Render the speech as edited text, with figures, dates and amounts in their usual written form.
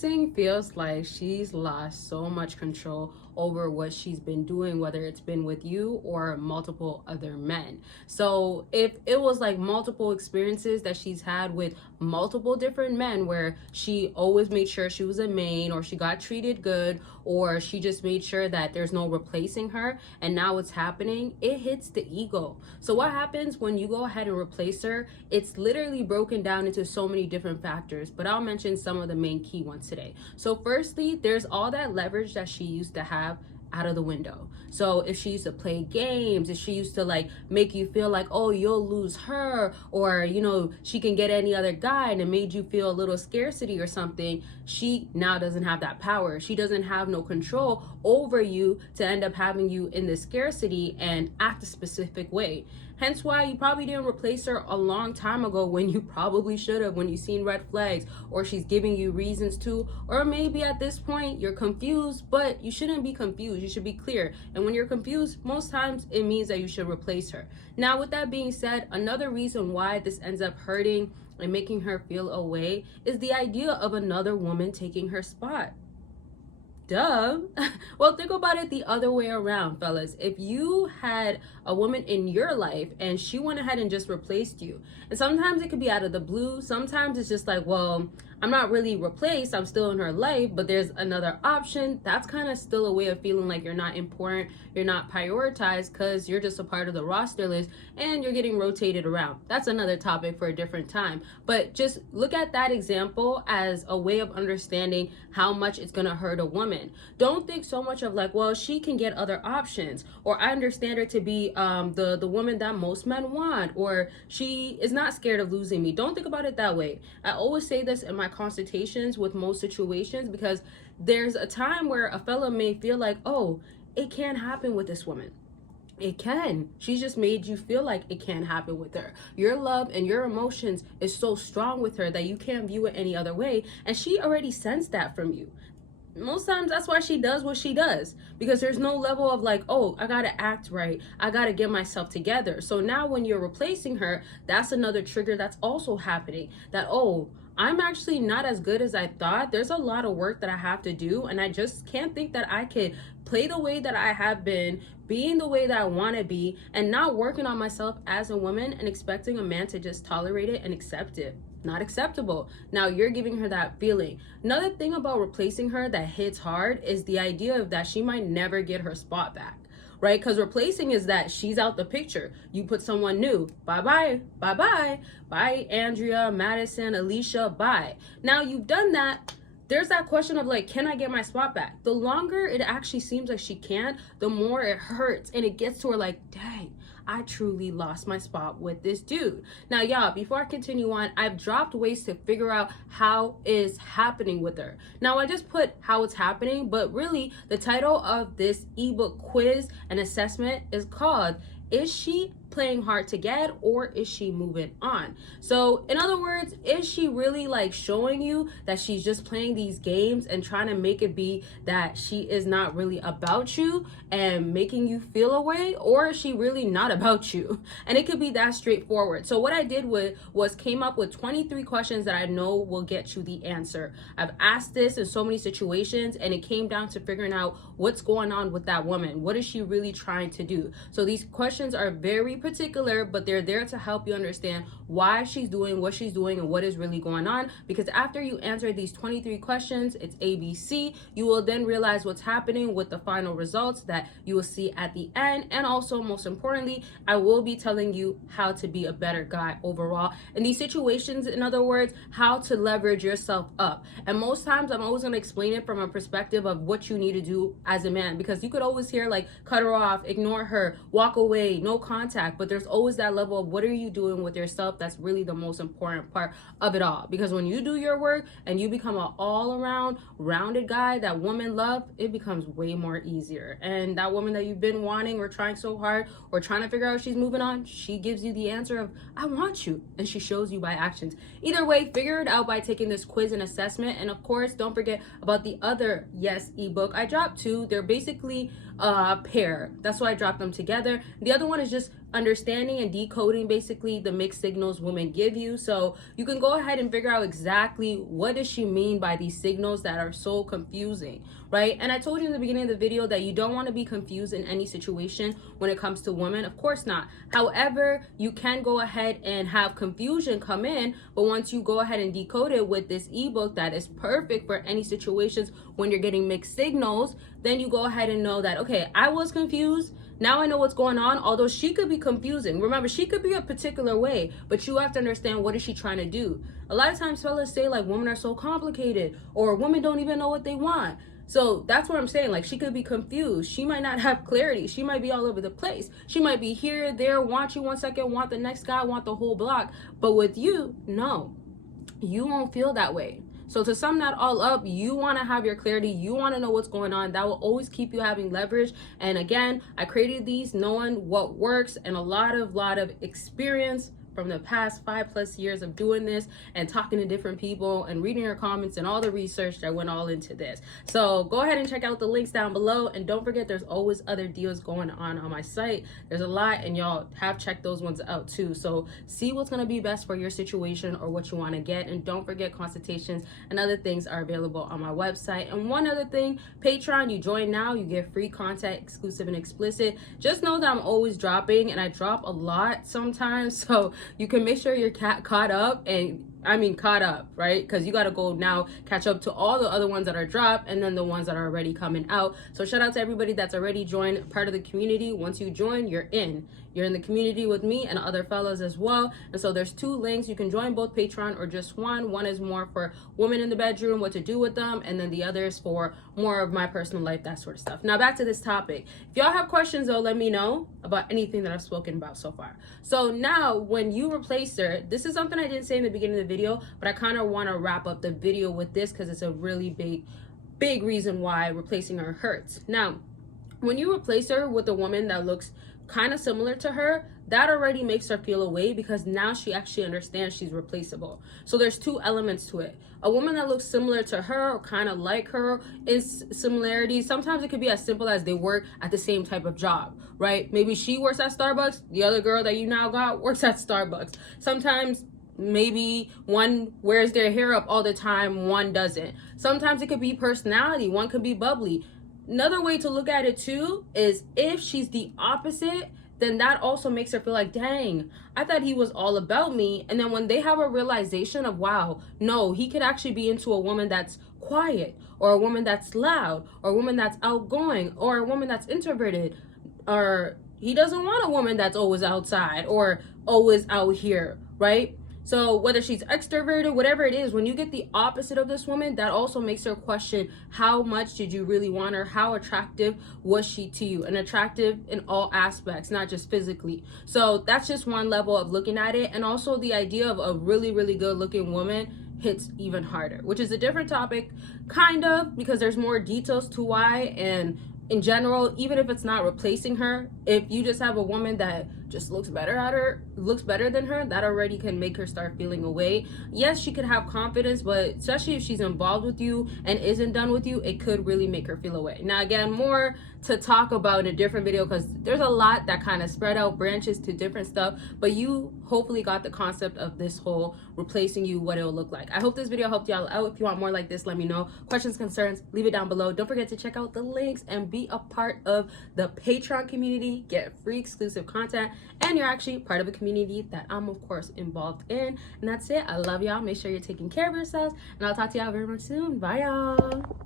Replacing feels like she's lost so much control over what she's been doing, whether it's been with you or multiple other men. So if it was like multiple experiences that she's had with multiple different men where she always made sure she was a main, or she got treated good, or she just made sure that there's no replacing her, and now it's happening, it hits the ego. So what happens when you go ahead and replace her? It's literally broken down into so many different factors, but I'll mention some of the main key ones today. So firstly, there's all that leverage that she used to have out of the window. So if she used to play games, if she used to like make you feel like, oh, you'll lose her, or you know, she can get any other guy, and it made you feel a little scarcity or something, she now doesn't have that power. She doesn't have no control over you to end up having you in this scarcity and act a specific way. Hence why you probably didn't replace her a long time ago when you probably should have, when you seen red flags, or she's giving you reasons to, or maybe at this point you're confused, but you shouldn't be confused. You should be clear. And when you're confused, most times it means that you should replace her. Now, with that being said, another reason why this ends up hurting and making her feel away is the idea of another woman taking her spot. Duh. Well, think about it the other way around, fellas. If you had a woman in your life and she went ahead and just replaced you, and sometimes it could be out of the blue, sometimes it's just like, well, I'm not really replaced, I'm still in her life, but there's another option. That's kind of still a way of feeling like you're not important, you're not prioritized, because you're just a part of the roster list and you're getting rotated around. That's another topic for a different time. But just look at that example as a way of understanding how much it's gonna hurt a woman. Don't think so much of like, well, she can get other options, or I understand her to be the woman that most men want, or she is not scared of losing me. Don't think about it that way. I always say this in my consultations with most situations, because there's a time where a fella may feel like, oh, it can't happen with this woman. It can. She's just made you feel like it can't happen with her. Your love and your emotions is so strong with her that you can't view it any other way, and she already sensed that from you. Most times that's why she does what she does, because there's no level of like, oh, I gotta act right, I gotta get myself together. So now when you're replacing her, that's another trigger that's also happening, that, oh, I'm actually not as good as I thought. There's a lot of work that I have to do, and I just can't think that I could play the way that I have been, being the way that I want to be, and not working on myself as a woman and expecting a man to just tolerate it and accept it. Not acceptable. Now you're giving her that feeling. Another thing about replacing her that hits hard is the idea of that she might never get her spot back. Right? Because replacing is that she's out the picture. You put someone new. Bye-bye. Bye-bye. Bye, Andrea, Madison, Alicia, bye. Now you've done that. There's that question of like, can I get my spot back? The longer it actually seems like she can't, the more it hurts. And it gets to her like, dang, I truly lost my spot with this dude. Now, y'all, before I continue on, I've dropped ways to figure out how is happening with her. Now, I just put how it's happening, but really the title of this ebook quiz and assessment is called, Is She Playing Hard to Get, or is she moving on? So in other words, is she really like showing you that she's just playing these games and trying to make it be that she is not really about you and making you feel away, or is she really not about you? And it could be that straightforward. So what I did was came up with 23 questions that I know will get you the answer. I've asked this in so many situations, and it came down to figuring out what's going on with that woman. What is she really trying to do? So these questions are very particular, but they're there to help you understand why she's doing what she's doing and what is really going on. Because after you answer these 23 questions, it's ABC, you will then realize what's happening with the final results that you will see at the end. And also, most importantly, I will be telling you how to be a better guy overall in these situations. In other words, how to leverage yourself up. And most times I'm always going to explain it from a perspective of what you need to do as a man, because you could always hear like, cut her off, ignore her, walk away, no contact. But there's always that level of what are you doing with yourself. That's really the most important part of it all, because when you do your work and you become an all-around rounded guy that women love, it becomes way more easier. And that woman that you've been wanting or trying so hard or trying to figure out if she's moving on, she gives you the answer of I want you, and she shows you by actions. Either way, figure it out by taking this quiz and assessment. And of course, don't forget about the other Yes ebook. I dropped two. They're basically pair. That's why I dropped them together. The other one is just understanding and decoding basically the mixed signals women give you, so you can go ahead and figure out exactly what does she mean by these signals that are so confusing, right? And I told you in the beginning of the video that you don't want to be confused in any situation when it comes to women. Of course not. However, you can go ahead and have confusion come in, but once you go ahead and decode it with this ebook that is perfect for any situations when you're getting mixed signals, then you go ahead and know that, okay, I was confused, now I know what's going on. Although she could be confusing, remember, she could be a particular way, but you have to understand, what is she trying to do? A lot of times fellas say like women are so complicated, or women don't even know what they want. So that's what I'm saying. Like, she could be confused. She might not have clarity. She might be all over the place. She might be here, there, want you 1 second, want the next guy, want the whole block. But with you, no, you won't feel that way. So to sum that all up, you want to have your clarity. You want to know what's going on. That will always keep you having leverage. And again, I created these knowing what works and a lot of experience from the past 5+ years of doing this and talking to different people and reading your comments and all the research that went all into this. So go ahead and check out the links down below, and don't forget there's always other deals going on my site. There's a lot, and y'all have checked those ones out too. So see what's going to be best for your situation or what you want to get, and don't forget consultations and other things are available on my website. And one other thing, Patreon, you join now, you get free content, exclusive and explicit. Just know that I'm always dropping, and I drop a lot sometimes, so you can make sure you're caught up, and I mean caught up, right? Because you got to go now catch up to all the other ones that are dropped and then the ones that are already coming out. So shout out to everybody that's already joined part of the community. Once you join, you're in the community with me and other fellows as well. And so there's 2 links. You can join both Patreon or just one is more for women in the bedroom, what to do with them, and then the other is for more of my personal life, that sort of stuff. Now back to this topic. If y'all have questions though, let me know about anything that I've spoken about so far. So now when you replace her, this is something I didn't say in the beginning of the video, but I kind of want to wrap up the video with this because it's a really big reason why replacing her hurts. Now, when you replace her with a woman that looks kind of similar to her, that already makes her feel away because now she actually understands she's replaceable. So there's 2 elements to it. A woman that looks similar to her or kind of like her is similarities. Sometimes it could be as simple as they work at the same type of job, right? Maybe she works at Starbucks, the other girl that you now got works at Starbucks. Sometimes maybe one wears their hair up all the time, one doesn't. Sometimes it could be personality, one could be bubbly. Another way to look at it too is if she's the opposite, then that also makes her feel like, dang, I thought he was all about me. And then when they have a realization of, wow, no, he could actually be into a woman that's quiet, or a woman that's loud, or a woman that's outgoing, or a woman that's introverted, or he doesn't want a woman that's always outside or always out here, right? So whether she's extroverted, whatever it is, when you get the opposite of this woman, that also makes her question, how much did you really want her? How attractive was she to you? And attractive in all aspects, not just physically. So that's just one level of looking at it. And also the idea of a really, really good looking woman hits even harder, which is a different topic, kind of, because there's more details to why. And in general, even if it's not replacing her, if you just have a woman that just looks better than her, that already can make her start feeling away. Yes, she could have confidence, but especially if she's involved with you and isn't done with you, it could really make her feel away. Now again, more to talk about in a different video because there's a lot that kind of spread out, branches to different stuff, but you hopefully got the concept of this whole replacing you, what it'll look like. I hope this video helped y'all out. If you want more like this, let me know. Questions, concerns, leave it down below. Don't forget to check out the links and be a part of the Patreon community, get free exclusive content, and you're actually part of a community that I'm of course involved in. And that's it. I love y'all. Make sure you're taking care of yourselves, and I'll talk to y'all very much soon. Bye y'all.